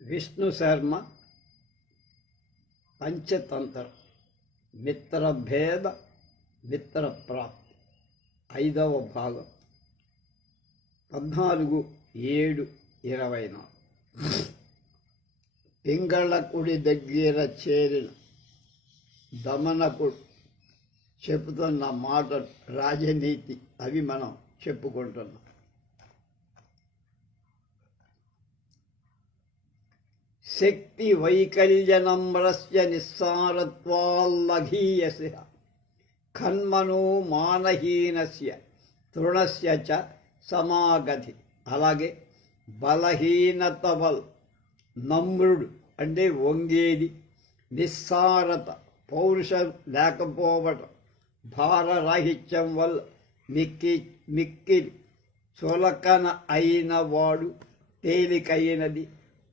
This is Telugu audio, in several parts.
విష్ణు శర్మ పంచతంత్ర మిత్రభేద మిత్రప్రాప్తి 5వ భాగం 14/7/24 పింగళకుడి దగ్గర చేరిన దమనకుడు చెబుతున్న మాటలు రాజనీతి. అవి మనం చెప్పుకుంటున్నాం. శక్తి వైకల్యనమ్రస్య నిస్సారత్వాల్లఘీయస్య కన్మనో మానహీనస్య తృణస్య చ సమాగతి. అలాగే బలహీనత వల్ల నమ్రుడు అంటే వంగేది, నిస్సారత పౌరుషం లేకపోవటం, భారరాహిత్యం వల్ల మిక్కిలి చులకన అయిన వాడు, తేలికైనది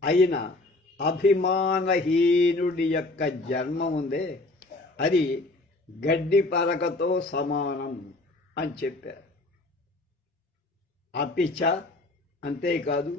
అయిన అభిమానహీనుడి యొక్క జన్మ ఉందే అది గడ్డి పరకతో సమానం అని చెప్పారు. అపిచ అంతేకాదు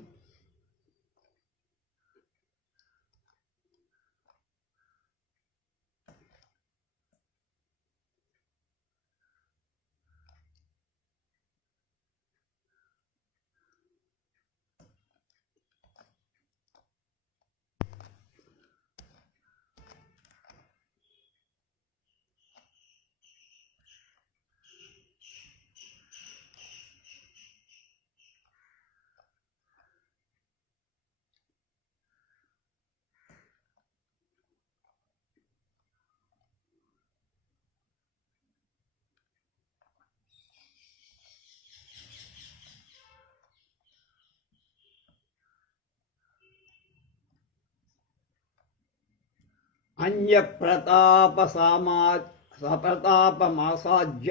సప్రతాపమాసాధ్య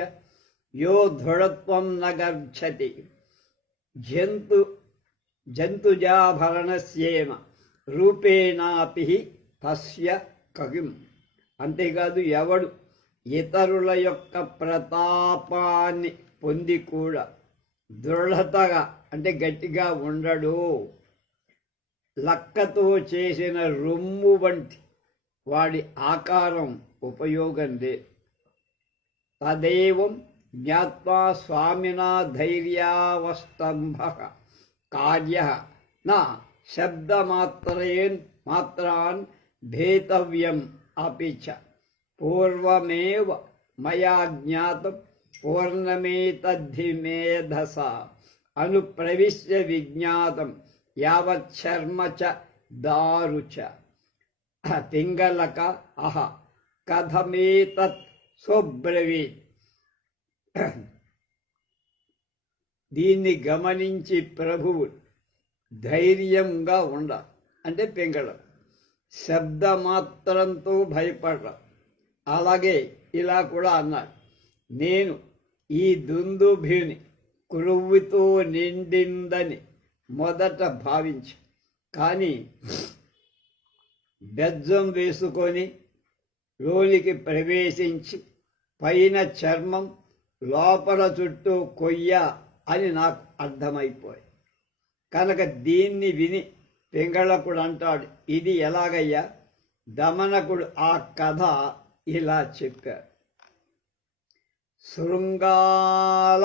యో దృఢత్వం న గర్ఛతి జంతుజాభరణస్యేన రూపేణాపి తస్య కగిం. అంతేకాదు ఎవడు ఇతరుల యొక్క ప్రతాపాన్ని పొంది కూడా దృఢతగా అంటే గట్టిగా ఉండడు, లక్కతో చేసిన రొమ్ము వంటి వాడి ఆకారం ఉపయోగం లేదు. తదేవం జ్ఞాత్వా స్వామినా ధైర్యావస్తంభ కార్య నా శబ్దమాత్రాన్ భేతవ్యం అపి చ పూర్వమేవ మయా జ్ఞాతం పూర్ణమేతద్ధి మేధసా అనుప్రవిశ్య విజ్ఞాతం యావచ్చర్మ చ దారు చ. పింగళక అహ కథమేతత్ స్వబ్రవీత్. దీన్ని గమనించి ప్రభువు ధైర్యంగా ఉండాలి. అంటే పింగళం శబ్దమాత్రంతో భయపడ. అలాగే ఇలా కూడా అన్నాడు, నేను ఈ దుందుభిని క్రొవ్వుతో నిండిందని మొదట భావించి, కానీ బెజ్జం వేసుకొని లోనికి ప్రవేశించి పైన చర్మం లోపల చుట్టూ కొయ్య అని నాకు అర్థమైపోయి. కనుక దీన్ని విని పింగళకుడు అంటాడు, ఇది ఎలాగయ్యా? దమనకుడు ఆ కథ ఇలా చెప్పాడు. శృంగాల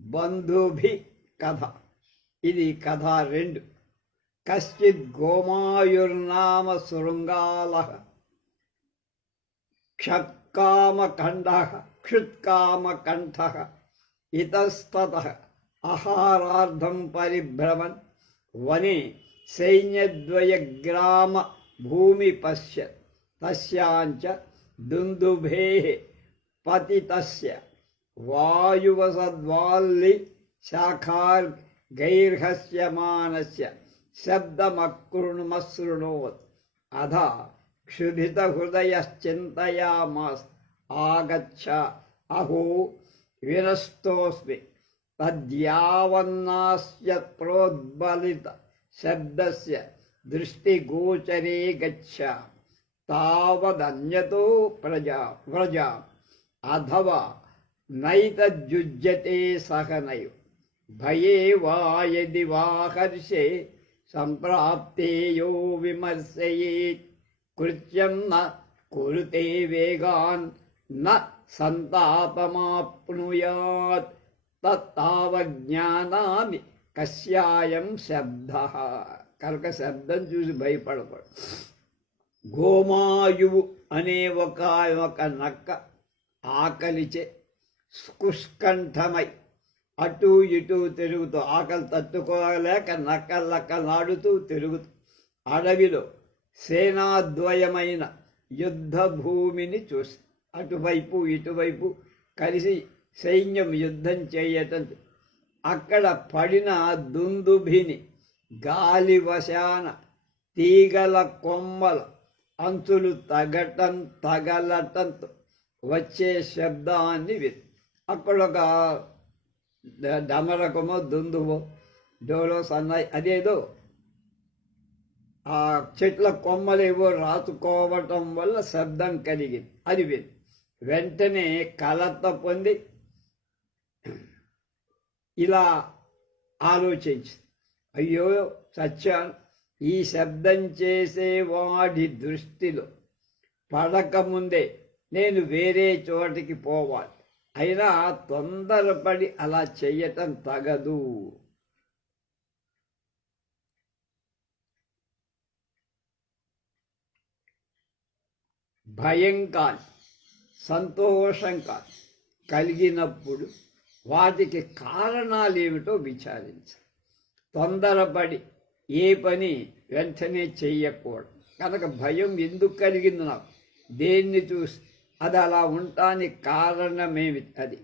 బంధుభి కథ. ఇది కథ 2. కశ్చిద్ గోమాయుర్నామ శృంగాలః క్షుత్కామకంఠః ఇతస్తతః ఆహారార్థం పరిభ్రమన్ వనే సైన్యద్వయగ్రామ భూమి పశ్యత్. తస్యాంచ దుందుభేః పతితస్య వాయువసద్వాల్లి శాఖార్గైర్హస్యమానస్య శబ్దమశృణోత్. అధ క్షుభితహృదయశ్చింతయామాస్ ఆగచ్చ అహో వినస్తోస్మి తద్యావన్నాస్య ప్రోద్బలిత శబ్దస్య దృష్టిగోచరే గచ్చ తావదన్యతో వ్రజా అథవా నైతజ్జుజ్యతే సహనయో భయే వా యది వా హర్షే సంప్రాప్తే యో విమర్శయేత్ కృత్యం న కురుతే వేగాన్ న సంతాపమాప్నుయాత్ తత్తావజ్ఞానామి కస్యాయం శబ్ద. కనుక శబ్దం చూసి భయపడకూడదు. గోమాయువు అనే ఒక నక్క ఆకలిచే కుష్కంఠమై అటు ఇటు తిరుగుతూ ఆకలి తట్టుకోలేక నక్కలక్కలాడుతూ తిరుగుతూ అడవిలో సేనాద్వయమైన యుద్ధ భూమిని చూసి అటువైపు ఇటువైపు కలిసి సైన్యం యుద్ధం చేయటం అక్కడ పడిన దుందుభిని గాలివశాన తీగల కొమ్మల అంచులు తగలటంతో వచ్చే శబ్దాన్ని అక్కడొక డమరకమో దుందువో డోలో సన్నాయి అదేదో ఆ చెట్ల కొమ్మలేవో రాసుకోవటం వల్ల శబ్దం కలిగింది. అది వెంటనే కలత పొంది ఇలా ఆలోచించి, అయ్యో సత్యాన్, ఈ శబ్దం చేసేవాడి దృష్టిలో పడకముందే నేను వేరే చోటికి పోవాలి, అయినా తొందరపడి అలా చెయ్యటం తగదు. భయం కాని సంతోషం కాని కలిగినప్పుడు వాటికి కారణాలేమిటో విచారించాలి. తొందరపడి ఏ పని వెంటనే చెయ్యకూడదు. కనుక భయం ఎందుకు కలిగింది నాకు, దేన్ని చూసి, అది అలా ఉండటానికి కారణమేమి, అది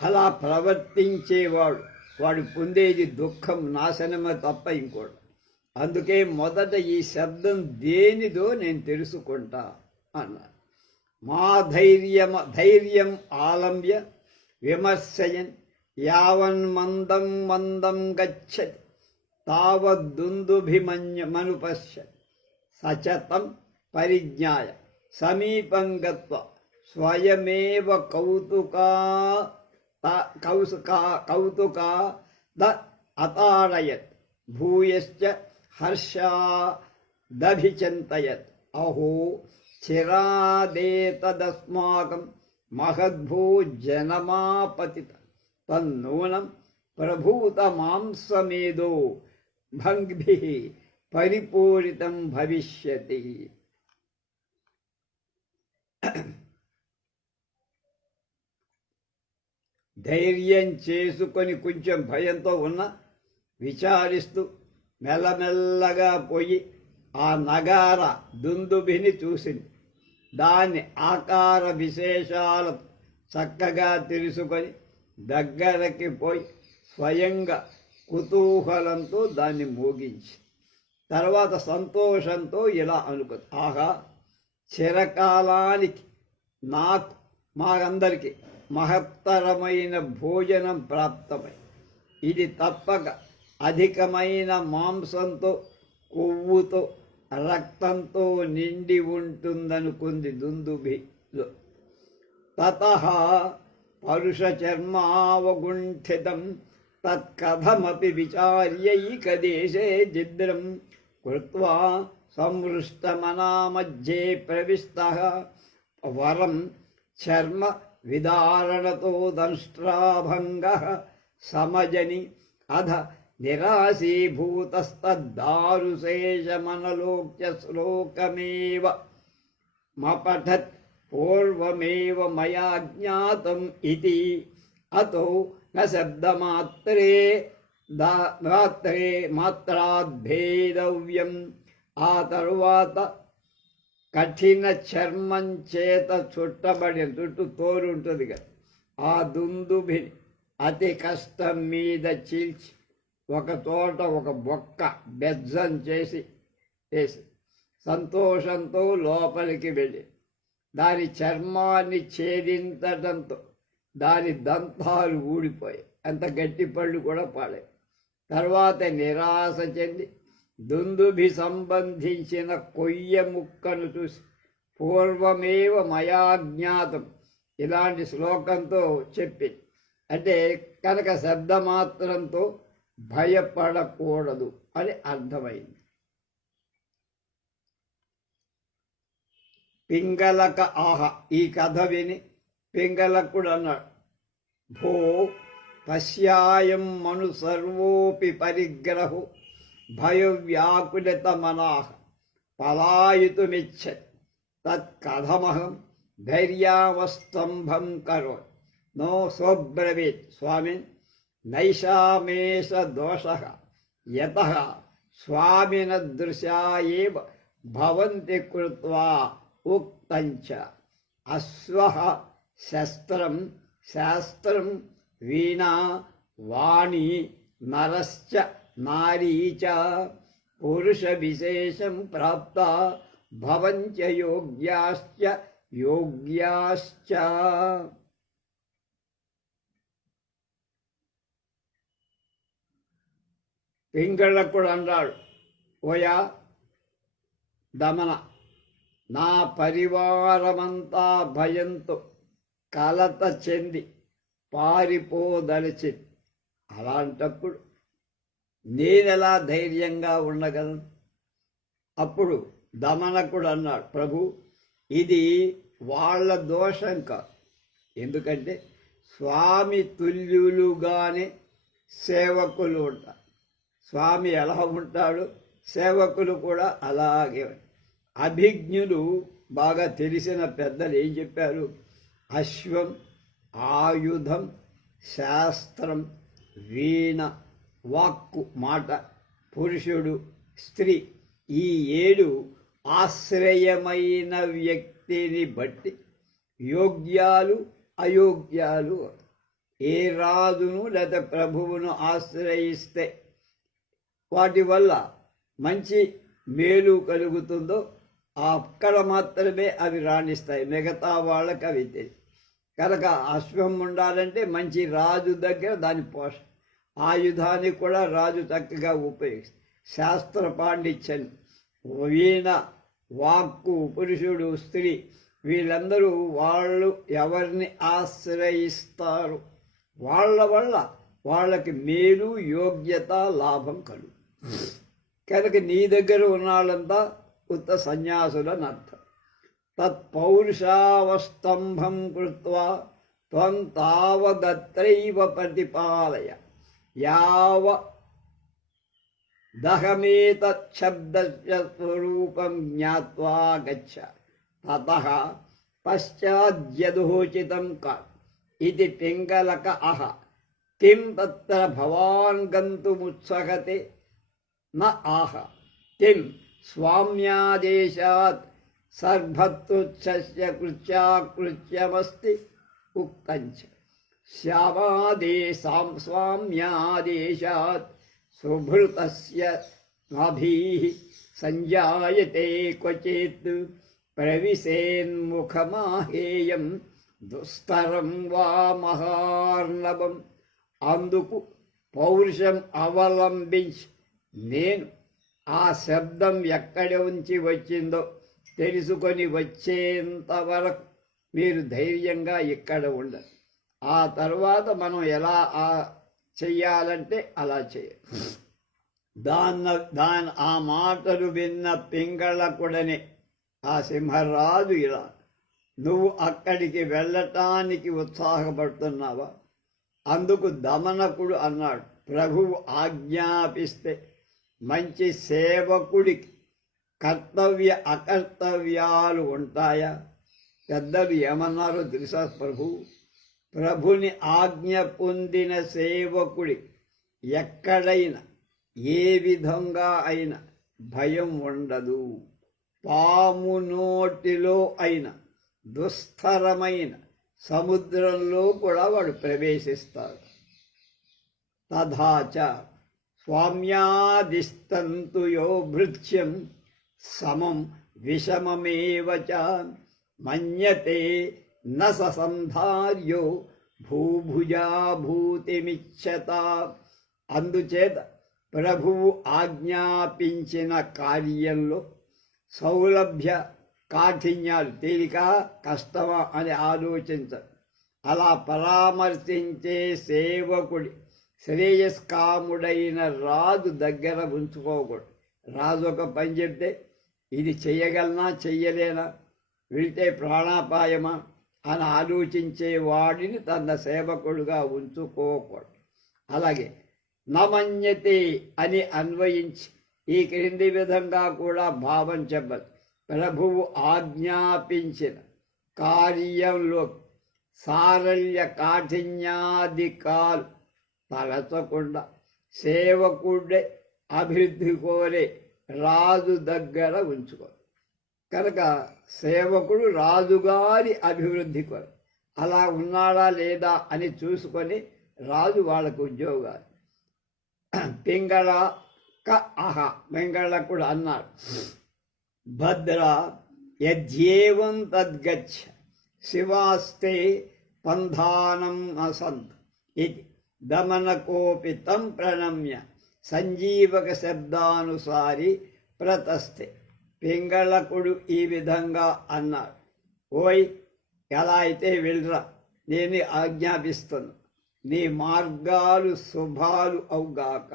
అలా ప్రవర్తించేవాడు వాడు పొందేది దుఃఖం, నాశనమే తప్ప ఇంకోటి. అందుకే మొదట ఈ శబ్దం దేనిదో నేను తెలుసుకుంటా అన్నారు. మా ధైర్యం ఆలంబ్య విమర్శయన్ యావన్మందం మందం గచ్చతి తావద్దుందుభిమనుపశ్య సచతం పరిజ్ఞాయ సమీపం గత్వా స్వయమేవ కౌతుకాద అతాడయత్ భూయశ్చ హర్షాదభిచింతయత్ అహో చిరాదేతదస్మాకం మహద్భూజనమాపతిత తన్నూనం ప్రభూత మాంసమేదో భంగ్భిః పరిపూరితం భవిష్యతి. ధైర్యం చేసుకొని కొంచెం భయంతో ఉన్న విచారిస్తూ మెల్లమెల్లగా పోయి ఆ నగార దుందుభిని చూసింది. దాని ఆకార విశేషాలు చక్కగా తెలుసుకొని దగ్గరకి పోయి స్వయంగా కుతూహలంతో దాన్ని మోగించి తర్వాత సంతోషంతో ఇలా అనుకుంది, ఆహా, చిరకాలానికి నాకు మాకందరికీ మహత్తరమైన భోజనం ప్రాప్తమై ఇది తప్పక అధికమైన మాంసంతో కొవ్వుతో రక్తంతో నిండి ఉంటుందనుకుంది దుందుభిలో. తతః పరుషచర్మావగుంఠితం తత్కథమపి విచార్యైకదేశే జిద్రం కృత్వా సంహృష్టమనామధ్యే ప్రవిష్టః వరం చర్మ విదారణతో దంష్ట్రాభంగః సమజని అధ నిరాశీభూతస్తద్దారుశేషమనలోక్య శ్లోకమేవ మపఠత్ పూర్వమేవ మయా జ్ఞాతం ఇతి అతో న శబ్దమాత్రే మాత్రాద్భేదవ్యం. ఆ తరువాత కఠిన చర్మం చేత చుట్టబడిన చుట్టూ తోలు ఉంటుంది కదా, ఆ దుందుభిని అతి కష్టం మీద చీల్చి ఒక చోట ఒక బొక్క బెజ్జం చేసి సంతోషంతో లోపలికి వెళ్ళి దాని చర్మాన్ని ఛేదించడంతో దాని దంతాలు ఊడిపోయాయి, అంత గట్టి పళ్ళు కూడా పాడాయి. తర్వాత నిరాశ చెంది దుందుభి సంబంధించిన కొయ్య ముక్కను చూసి పూర్వమేవ మయా జ్ఞాతం ఇలాంటి శ్లోకంతో చెప్పి అంటే కనుక శబ్దమాత్రంతో భయపడకూడదు అని అర్థమైంది. పింగళక ఆహ, ఈ కథ విని పింగళకుడు అన్నాడు, భో పశ్యాయం మను సర్వోపి పరిగ్రహో భయవ్యాకులిత మనాహ పలాయితుమిచ్చతి తత్కథమహం ధైర్యావస్తంభం కరో నో సోబ్రవీత్ స్వామిన్ నైషామేష దోషః యతః స్వామినదృశా ఏవ భవంతి కృత్వా ఉక్తంచ అశ్వః శస్త్రం శాస్త్రం వీణా వాణి నరశ్చ నారీ చ పురుష విశేషం ప్రాప్త భవంచ యోగ్యాశ్చ యోగ్యాశ్చ. పింగళకుడు అన్నాడు, ఓయా దమన, నా పరివారమంతా భయంతో కలత చెంది పారిపోదలిచి, అలాంటప్పుడు నేనెలా ధైర్యంగా ఉండగలను? అప్పుడు దమనకుడు అన్నాడు, ప్రభు, ఇది వాళ్ళ దోషం కాదు. ఎందుకంటే స్వామి తుల్యులుగానే సేవకులు ఉంటారు. స్వామి ఎలా ఉంటాడు, సేవకులు కూడా అలాగే. అభిజ్ఞులు బాగా తెలిసిన పెద్దలు ఏం చెప్పారు? అశ్వం, ఆయుధం, శాస్త్రం, వీణ, వాక్కు మాట, పురుషుడు, స్త్రీ, ఈ 7 ఆశ్రయమైన వ్యక్తిని బట్టి యోగ్యాలు అయోగ్యాలు. ఏ రాజును లేదా ప్రభువును ఆశ్రయిస్తే వాటి వల్ల మంచి మేలు కలుగుతుందో అక్కడ మాత్రమే అవి రాణిస్తాయి, మిగతా వాళ్ళకి అవి తెలియదు. కనుక అశ్వం ఉండాలంటే మంచి రాజు దగ్గర దాని పోషణ, ఆయుధాన్ని కూడా రాజు చక్కగా ఉపయోగిస్తాడు. శాస్త్ర పాండిత్యం, వీణ, వాక్కు, పురుషుడు, స్త్రీ, వీళ్ళందరూ వాళ్ళు ఎవరిని ఆశ్రయిస్తారు వాళ్ళ వల్ల వాళ్ళకి మేలు, యోగ్యత, లాభం కలుగు. కనుక నీ దగ్గర ఉన్న వాళ్ళంతా ఉత్త సన్యాసులని అర్థం. తత్పౌరుషావస్తంభం కృత్వా త్వం తావదత్రైవ ప్రతిపాలయ యావ దహమేతచ్చబ్దస్య స్వరూపం జ్ఞాత్వా గచ్చ తతః పశ్చాద్యదోచితం కాత్ ఇది పింగళక ఆహ కిం తత్ర భవాన్ గంతుముత్సహతే న ఆహ కిం స్వామ్యాదేశాత్ సర్భత్తుచ్చస్య కృత్యాకృత్యమస్తి ఉక్తంచ స్వామ్యాదేశాత్ సుభృతస్య అభీః సంజాయతే క్వచిత్ ప్రవిశేన్ముఖమాహేయం దుస్తరం వా మహార్ణవం. అందుకు పౌరుషం అవలంబించి నేను ఆ శబ్దం ఎక్కడి నుంచి వచ్చిందో తెలుసుకొని వచ్చేంత వరకు మీరు ధైర్యంగా ఇక్కడ ఉండాలి. ఆ తర్వాత మనం ఎలా చెయ్యాలంటే అలా చేయాలి. ఆ మాటలు విన్న పింగళకుడనే ఆ సింహరాజు ఇలా, నువ్వు అక్కడికి వెళ్ళటానికి ఉత్సాహపడుతున్నావా? అందుకు దమనకుడు అన్నాడు, ప్రభువు ఆజ్ఞాపిస్తే మంచి సేవకుడికి కర్తవ్య అకర్తవ్యాలు ఉంటాయా? పెద్దలు ఏమన్నారో తెలుసా? ప్రభుని ఆజ్ఞ పొందిన సేవకుడి ఎక్కడైనా ఏ విధంగా అయినా భయం ఉండదు. పాము నోటిలో అయిన దుస్తరమైన సముద్రంలో కూడా వాడు ప్రవేశిస్తాడు. తథాచ స్వామ్యాదిస్తంతు యో భృత్యం సమం విషమమేవ చ మన్యతే న సంధార్యో భూభుజాభూతిమిచ్చత. అందుచేత ప్రభువు ఆజ్ఞాపించిన కార్యంలో సౌలభ్య కాఠిన్యాలు, తేలిక కష్టమా అని ఆలోచించ, అలా పరామర్శించే సేవకుడి శ్రేయస్కాముడైన రాజు దగ్గర ఉంచుకోకూడదు. రాజు ఒక పని చెప్తే ఇది చెయ్యగలనా చెయ్యలేనా, వెళ్తే ప్రాణాపాయమా అని ఆలోచించే వాడిని తన సేవకుడుగా ఉంచుకోకూడదు. అలాగే నమన్యతే అని అన్వయించి ఈ క్రింది విధంగా కూడా భావం చెప్పదు. ప్రభువు ఆజ్ఞాపించిన కార్యంలో సారళ్య కాఠిన్యాధికాలు తలచకుండా సేవకుడే అభివృద్ధి కోరే రాజు దగ్గర ఉంచుకో. కనుక సేవకుడు రాజుగారి అభివృద్ధి కోరు. అలా ఉన్నాడా లేదా అని చూసుకొని రాజు వాళ్ళకు ఉద్యోగాలు. పింగళ పింగళకుడు అన్నాడు, భద్ర యజ్యేవం తద్గచ్చ శివాస్తే పంధానం అసంత్ ఇది దమనకోపి తం ప్రణమ్య సంజీవక శబ్దానుసారి ప్రతస్థే. పింగళకుడు ఈ విధంగా అన్నాడు, ఓయ్ ఎలా అయితే వెళ్ళరా, నేను ఆజ్ఞాపిస్తున్నా, నీ మార్గాలు శుభాలు అవుగాక,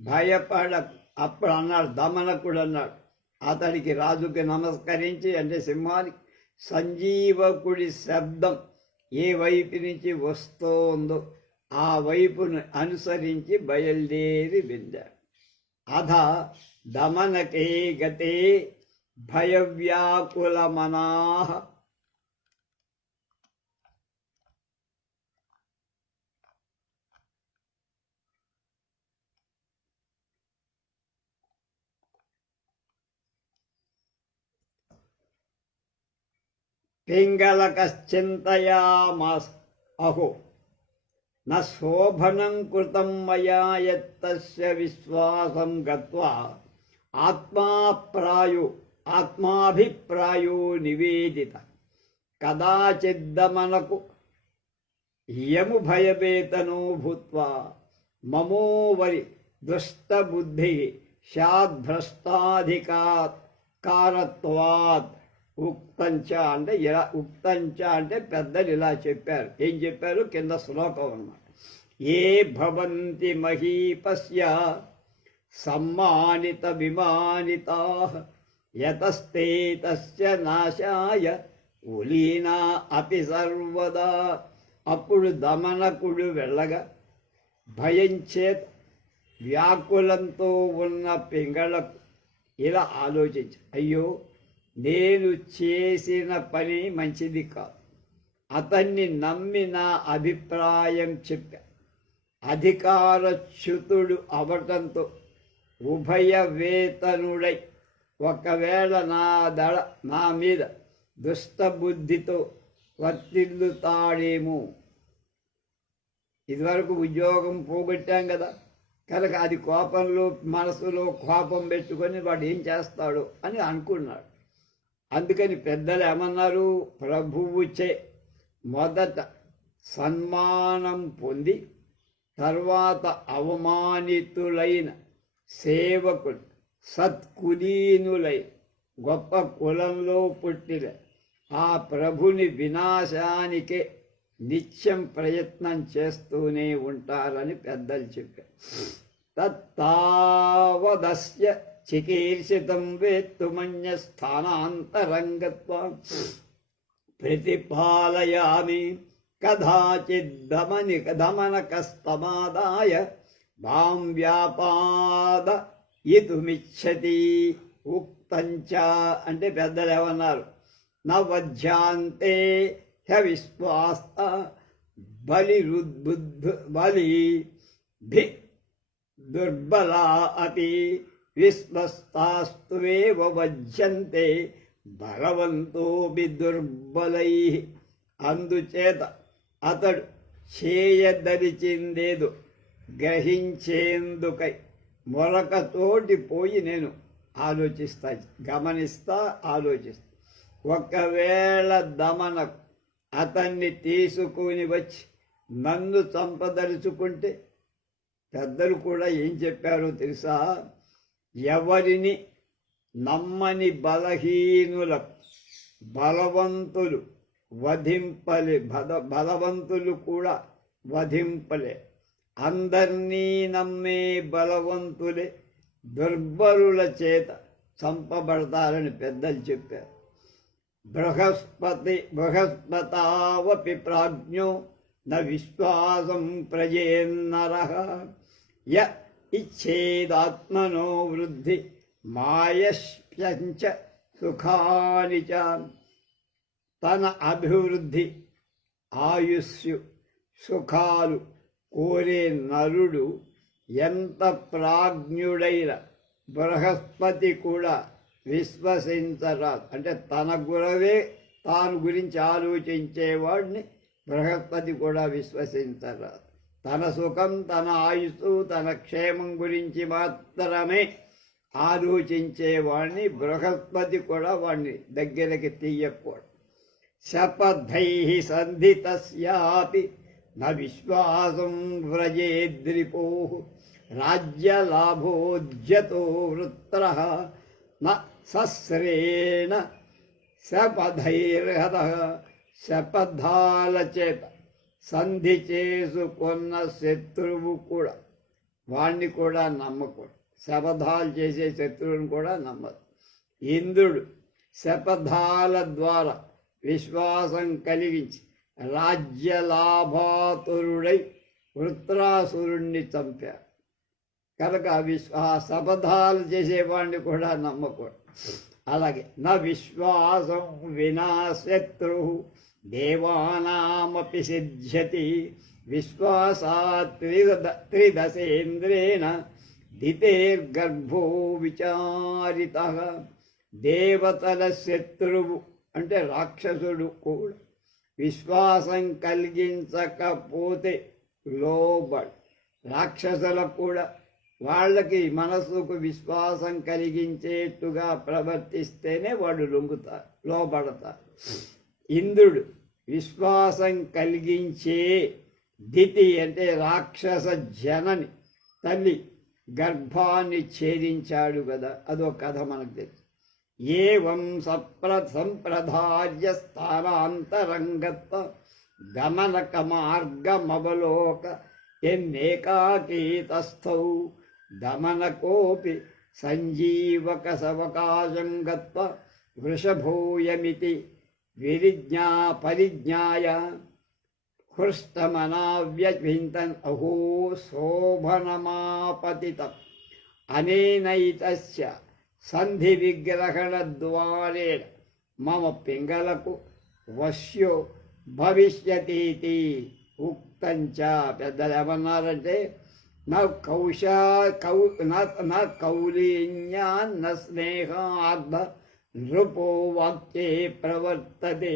భయపడ. అప్పుడు అన్నాడు దమనకుడు అన్నాడు, అతడికి రాజుకి నమస్కరించి, అంటే సింహానికి, సంజీవకుడి శబ్దం ఏ వైపు నుంచి వస్తోందో ఆ వైపును అనుసరించి బయలుదేరి వెళ్ళాడు. అధ దమనకే గతే భయవ్యాకులమనాః పింగళకశ్చింతయామాస్ అహో న శోభనం కృతం మయా యత్తస్య విశ్వాసం గత్వా ఆత్మాభిప్రాయో నివేదిత కదాచిద్దమనకు యము భయవేతనో భూత్వా మమోవరి దుష్టబుద్ధి శాద్భ్రష్టాధికారత్వాత్ ఉక్తంచ అంటే ఇలా, ఉక్తంచ అంటే పెద్దలు ఇలా చెప్పారు. ఏం చెప్పారు? కింద శ్లోకం అన్నమాట. ఏ భవంతి మహీపస్య సమ్మానిత విమానితా యతస్తే తస్య నాశాయ ఉలీనా అపి సర్వదా. అప్పుడు దమనకుడు వెళ్ళగా భయం చేత వ్యాకులంతో ఉన్న పింగళకు ఇలా ఆలోచించి, అయ్యో నేను చేసిన పని మంచిది కాదు, అతన్ని నమ్మి నా అభిప్రాయం చెప్పా, అధికారచ్యుతుడు అవటంతో ఉభయవేతనుడై ఒకవేళ నా మీద దుష్టబుద్ధితో వర్తిల్లుతాడేమో. ఇదివరకు ఉద్యోగం పోగొట్టాం కదా, కనుక అది కోపంలో మనసులో కోపం పెట్టుకొని వాడు ఏం చేస్తాడు అని అనుకున్నాడు. అందుకని పెద్దలు ఏమన్నారు, ప్రభువుచే మొదట సన్మానం పొంది తర్వాత అవమానితులైన సేవకులు సత్కులీనులై గొప్ప కులంలో పుట్టిన ఆ ప్రభుని వినాశానికే నిత్యం ప్రయత్నం చేస్తూనే ఉంటారని పెద్దలు చెప్పారు. తత్తావదస్య చికీర్షితం వేత్తుమన్య స్థానాంతరంగత్వం ప్రతిపాలయామి కదాచిద్దమనకస్తమాదాయ మాం వ్యాపాద ఇతుమిచ్చతి ఉక్తంచ అంటే పెద్దలు ఏమన్నారు, నవధ్యాంతే హ్యవిశ్వాస్త బలి దుర్బలా అపి విశ్వస్తాస్తువేవ వజ్యంతే బలవంతోపి దుర్బలై. అందుచేత అతడు చేయదలిచిందేదో గ్రహించేందుకై మొలకతోటి పోయి నేను ఆలోచిస్తా. ఒకవేళ దమనకు అతన్ని తీసుకుని వచ్చి నన్ను చంపదలుచుకుంటే పెద్దలు కూడా ఏం చెప్పారో తెలుసా, ఎవరిని నమ్మని బలహీనులకు బలవంతులు వధింపలే, బలవంతులు కూడా వధింపలే. అందర్నీ నమ్మే బలవంతులే దుర్బలుల చేత చంపబడతారని పెద్దలు చెప్పారు. బృహస్పతావపి ప్రాజ్ఞో న విశ్వాసం ప్రజేన్నరః య ఇచ్చేదాత్మనో వృద్ధి మాయశ్యంచ సుఖాని చ. తన అభివృద్ధి, ఆయుస్సు, సుఖాలు కోరే నరుడు ఎంత ప్రాజ్ఞుడైన బృహస్పతి కూడా విశ్వసించరాదు. అంటే తన గురవే తాను గురించి ఆలోచించేవాడిని బృహస్పతి కూడా విశ్వసించరాదు. తన సుఖం, తన ఆయుస్సు, తన క్షేమం గురించి మాత్రమే ఆలోచించేవాడిని బృహస్పతి కూడా వాడిని దగ్గరికి తీయకూడదు. శపథై సంధితస్యాపి న విశ్వాసం వ్రజేద్రిపో రాజ్యలాభోజ్యతో వృత్రః న సస్రేణ శపథైర్హతః. శపథాల చేత సంధి చేసుకున్న శత్రువు కూడా వాణ్ణి కూడా నమ్మకూడదు. శపథాలు చేసే శత్రువుని కూడా నమ్మదు. ఇంద్రుడు శపథాల ద్వారా విశ్వాసం కలిగించి రాజ్యలాభాతురుడై వృత్రాసురుణ్ణి చంపారు. కనుక శపథాలు చేసేవాడిని కూడా నమ్మకూడదు. అలాగే నా విశ్వాసం వినా శత్రు దేవానామపి సిద్ధ్యతి విశ్వాసాత్ త్రిదశేంద్రేణ దితేర్గర్భో విచారితః. దేవతల శత్రువు అంటే రాక్షసుడు కూడా విశ్వాసం కలిగించకపోతే లోబడు. రాక్షసులకు కూడా వాళ్ళకి మనసుకు విశ్వాసం కలిగించేట్టుగా ప్రవర్తిస్తేనే వాడు లోబడతారు. ఇంద్రుడు విశ్వాసం కలిగించే దితి అంటే రాక్షస జనని తల్లి గర్భాన్ని ఛేదించాడు కదా, అదో కథ మనకు తెలుసు. ఏవం సంప్రదార్య స్థానాంతరంగత్వ గమనక మార్గమవలోక ఎన్నేకాకీతస్థౌ దమనకోపి సంజీవక సవకాశం గత్వ వృషభూయమితి పరిజ్ఞాయ హృష్టమనావ్యవింతన్ అహో శోభనమాపతితం. అనేనైతస్య సంధి విగ్రహణ ద్వారేణ మమ పింగళకు వశ్యో భవిష్యతీతి ఉక్తంచ. పెద్దలు ఏమన్నారంటే నా కౌలీన్యాన్న స్నేహార్థ నృపో వాక్యే ప్రవర్తతే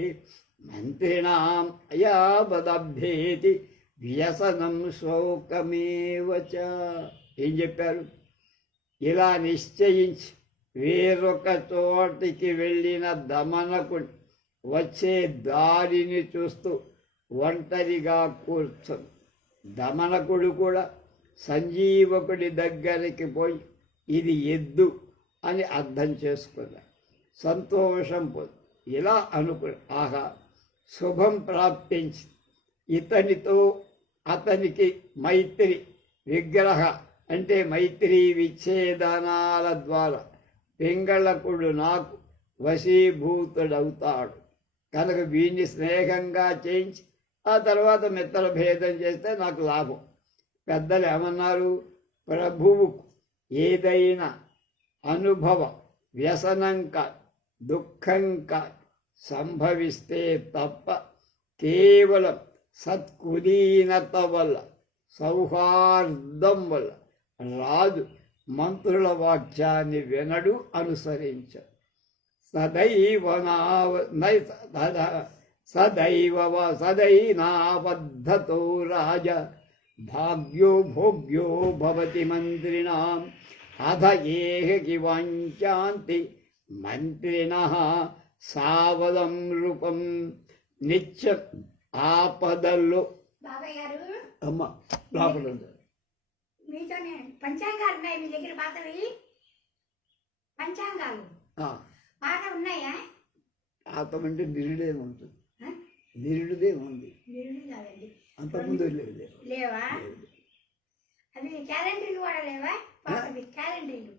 మంత్రిణాం అయావదభ్యేతి వ్యసనం శోకమేవ చ. ఏం చెప్పారు? ఇలా నిశ్చయించి వేరొక చోటికి వెళ్ళిన దమనకుడు వచ్చే దారిని చూస్తూ ఒంటరిగా కూర్చొని దమనకుడు కూడా సంజీవకుడి దగ్గరికి పోయి ఇది ఎద్దు అని అర్థం చేసుకున్నాడు. సంతోషం పోదు. ఇలా అనుకుని ఆహా శుభం ప్రాప్తించి ఇతనితో అతనికి మైత్రి విగ్రహ అంటే మైత్రీ విచ్ఛేదనాల ద్వారా పింగళకుడు నాకు వశీభూతుడవుతాడు. కనుక వీడిని స్నేహంగా చేయించి ఆ తర్వాత మిత్ర భేదం చేస్తే నాకు లాభం. పెద్దలు ఏమన్నారు? ప్రభువుకు ఏదైనా అనుభవ వ్యసనం కాదు, దుఃఖం కాదు సంభవిస్తే తప్ప కేవలం సత్కులీనత వల్ల, సౌహార్దం వల్ల రాజు మంత్రుల వాక్యాన్ని వినడు, అనుసరించడు. సదైనాబద్ధతో రాజ భాగ్యో భోగ్యో భవతి మంత్రిణాం అధ ఏహి వాంఛాంతి మంత్రిణః సావలం రూపం నిత్యం ఆపదల్లో. అమ్మ లోపల మీతోనే పంచాంగాలు ఉన్నాయి మీ దగ్గర? పాతవి పంచాంగాలు పాత ఉన్నాయా? పాత అంటే నిరుడే ఉంటుంది. నిరుడుదే ఉంది, నిరుడు కాదండి. అంతకుముందు లేవు. లేవా? అవి క్యాలెండర్లు కూడా లేవా? పాతవి క్యాలెండర్లు.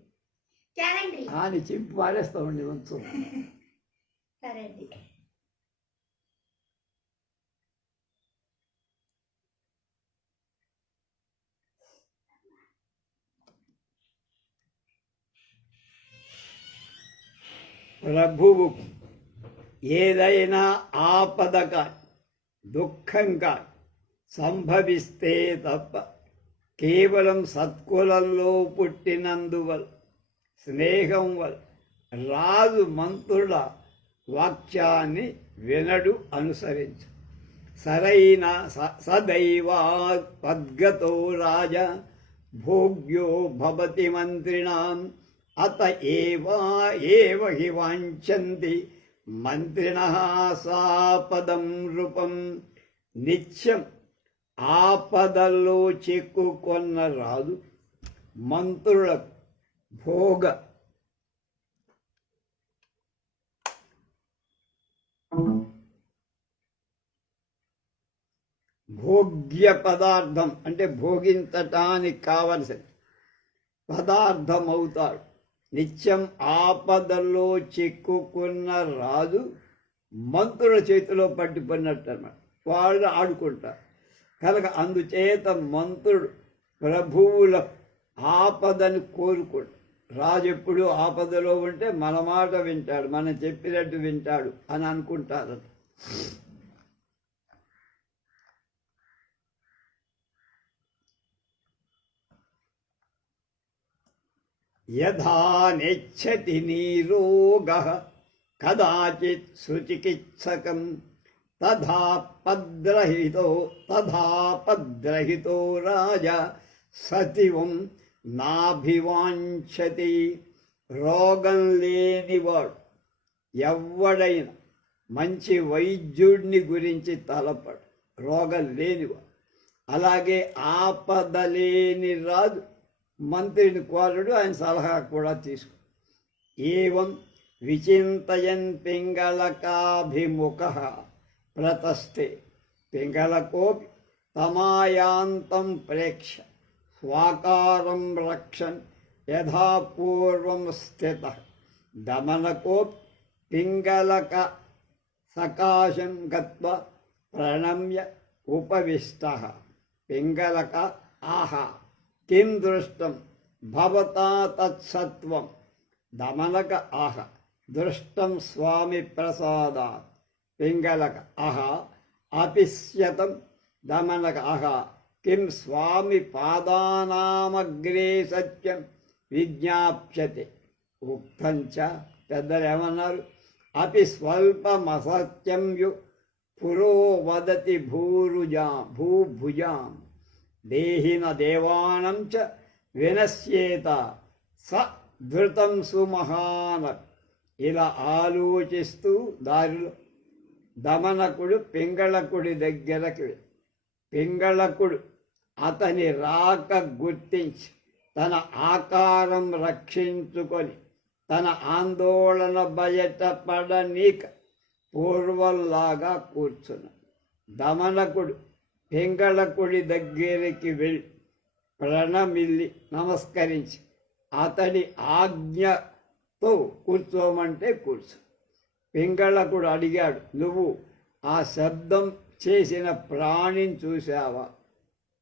క్యాలెండర్ అని చింపు పారేస్తామండి ఉంచు. సరే అండి. ప్రభువు ఏదైనా ఆపదగా దుఃఖంగా సంభవిస్తే తప్ప కేవలం సత్కులంలో పుట్టినందువల్ల స్నేహం వల్ల రాజు మంత్రుల వాక్యాన్ని వినడు, అనుసరించు. సరైన సదైవా పద్గతో రాజా భోగ్యో భవతి మంత్రిణాం అత ఏవ హి వాంఛంతి మంత్రిణః సాపదం రూపం. నిత్యం ఆపదల్లో చిక్కుకొన్న రాజు మంత్రులకు భోగ్య పదార్థం అంటే భోగించటానికి కావలసిన పదార్థం అవుతాడు. నిత్యం ఆపదల్లో చిక్కుకున్న రాజు మంత్రుల చేతిలో పట్టిపోయినట్టు అన్నమాట. వాళ్ళు ఆడుకుంటారు కనుక అందుచేత మంత్రుడు ప్రభువుల ఆపదని కోరుకోడు. రాజు ఎప్పుడు ఆపదలో ఉంటే మన మాట వింటాడు, మనం చెప్పినట్టు వింటాడు అని అనుకుంటారు. యథా నెచ్చతి నీరోగః కదాచిత్ సుచికిత్సకం తథా పద్రహితో రాజా సతివం నాభివాంఛతి. రోగం లేనివాడు ఎవడైనా మంచి వైద్యుడిని గురించి తలపడు, రోగం లేనివాడు. అలాగే ఆపద లేని రాజు మంత్రిని కోరడు, ఆయన సలహా కూడా తీసుకో. ఏవం విచింతయన్ పింగళకాభిముఖః ప్రతస్థే పింగళకోపి తమాయాంతం ప్రేక్ష స్వాకారం రక్షన్ యథాపూర్వం స్థితః. దమనకోపి పింగళక సకాశం గత్వా ప్రణమ్య ఉపవిష్టః. పింగళక ఆహా కిం దృష్టం భవతా తత్సత్వం. దమనక ఆహ దృష్టం స్వామి ప్రసాదాత్. పింగళక ఆహ అపిశ్యతం. దమనక ఆహ కిం స్వామి పాదానామగ్రే సత్యం విజ్ఞాప్యతే. ఉక్తంచ పెద్దలు ఏమన్నారు? అపి స్వల్పమసత్యం యు పురో వదతి భూభుజాం దేహిన దేవానం చ వినశ్యేత స ధృతం సుమహాన. ఇలా ఆలోచిస్తూ దారిలో దమనకుడు పింగళకుడి దగ్గరకు పింగళకుడు అతని రాక గుర్తించి తన ఆకారం రక్షించుకొని తన ఆందోళన బయటపడనీక పూర్వంలాగా కూర్చున్నాడు. దమనకుడు పింగళకుడి దగ్గరికి వెళ్ళి ప్రణమిల్లి నమస్కరించి అతడి ఆజ్ఞతో కూర్చోమంటే కూర్చో. పింగళకుడు అడిగాడు, నువ్వు ఆ శబ్దం చేసిన ప్రాణిని చూశావా?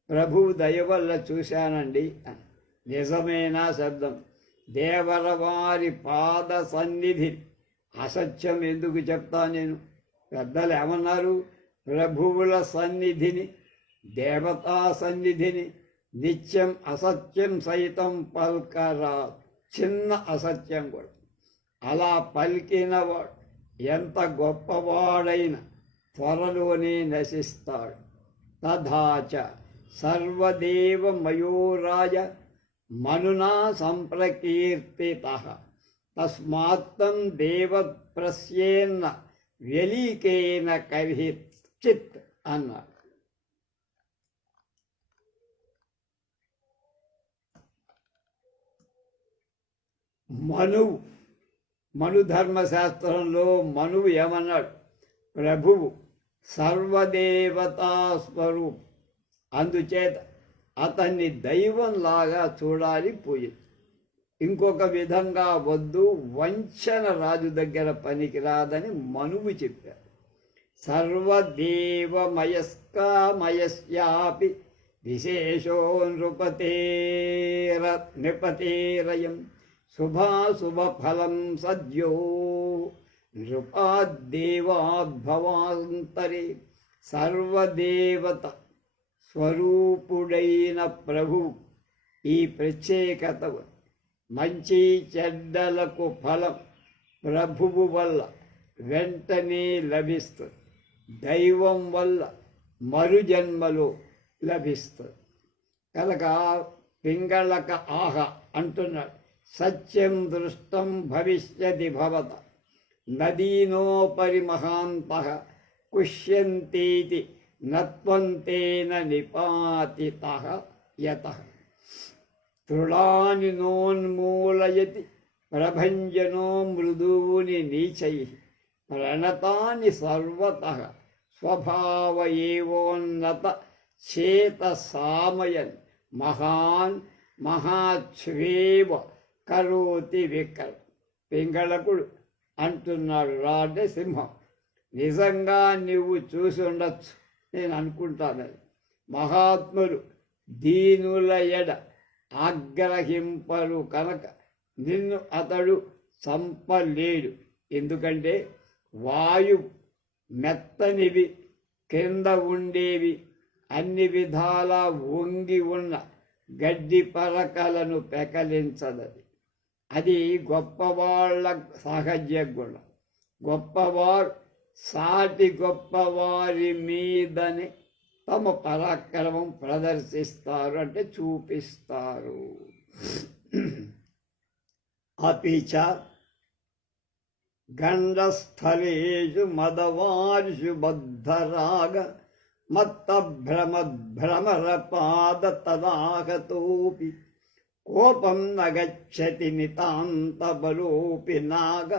ప్రభువు దయ వల్ల చూశానండి అని. నిజమేనా శబ్దం? దేవరవారి పాద సన్నిధి. అసత్యం ఎందుకు చెప్తా నేను? పెద్దలు ఏమన్నారు? ప్రభువుల సన్నిధిని, దేవతా సన్నిధిని నిత్యం అసత్యం సైతం పల్కరా. చిన్న అసత్యం కూడా. అలా పలికినవాడు ఎంత గొప్పవాడైనా త్వరలోనే నశిస్తాడు. తథాచ సర్వదేవ మయోరాజ మనునా సంప్రకీర్తితః తస్మాత్తం దేవప్రస్యేన్న వ్యలీకేన కర్హిచిత్ అన్నాడు. మనుధర్మశాస్త్రంలో మనువు ఏమన్నాడు? ప్రభువు సర్వదేవతా స్వరూపం. అందుచేత అతన్ని దైవంలాగా చూడాలి, పూజ. ఇంకొక విధంగా వద్దు, వంచన రాజు దగ్గర పనికిరాదని మనువు చెప్పారు. సర్వదేవమయస్కామయస్యాపి విశేషో నృపతేరయం శుభాశుభఫలం సద్యో నృపాద్దేవాద్భవాంతరే. సర్వదేవత స్వరూపుడైన ప్రభు ఈ ప్రత్యేకత. మంచి చెడ్డలకు ఫలం ప్రభువు వల్ల వెంటనే లభిస్తుంది, దైవం వల్ల మరుజన్మలో లభిస్తుంది. కనుక పింగళక ఆహ అంటున్నాడు, సత్యం దృష్టం భవిష్యతి భవత నదీనోపరి మహాంతః కుష్యంతీతి నత్వంతేన నిపాతితః యతః. తృణాని నోన్మూలయతి ప్రభంజనో మృదూని నీచైః ప్రణతాని సర్వతః స్వభావ ఏవోన్నత చేతసామయన్ మహాన్ మహాచ్వేవ కరోతి వికర్. పింగళకుడు అంటున్నాడు, రా అంటే సింహం. నిజంగా నువ్వు చూసి ఉండొచ్చు, నేను అనుకుంటాను. మహాత్ములు దీనుల ఎడ ఆగ్రహింపరు కనుక నిన్ను అతడు చంపలేడు. ఎందుకంటే వాయు మెత్తనివి, కింద ఉండేవి, అన్ని విధాలా వంగి ఉన్న గడ్డి పరకలను పెకలించదది. అది గొప్పవాళ్ళ సహజ గుణం. గొప్పవారు సాటి గొప్పవారి మీదనే తమ పరాక్రమం ప్రదర్శిస్తారు, అంటే చూపిస్తారు. అపిచ గండస్థలేషు మదవార్షు బద్ధరాగ మత్తభ్రమద్భ్రమరపాద తదాహతోపి కోపం నగచ్చతి నితాంత బలోపి నాగ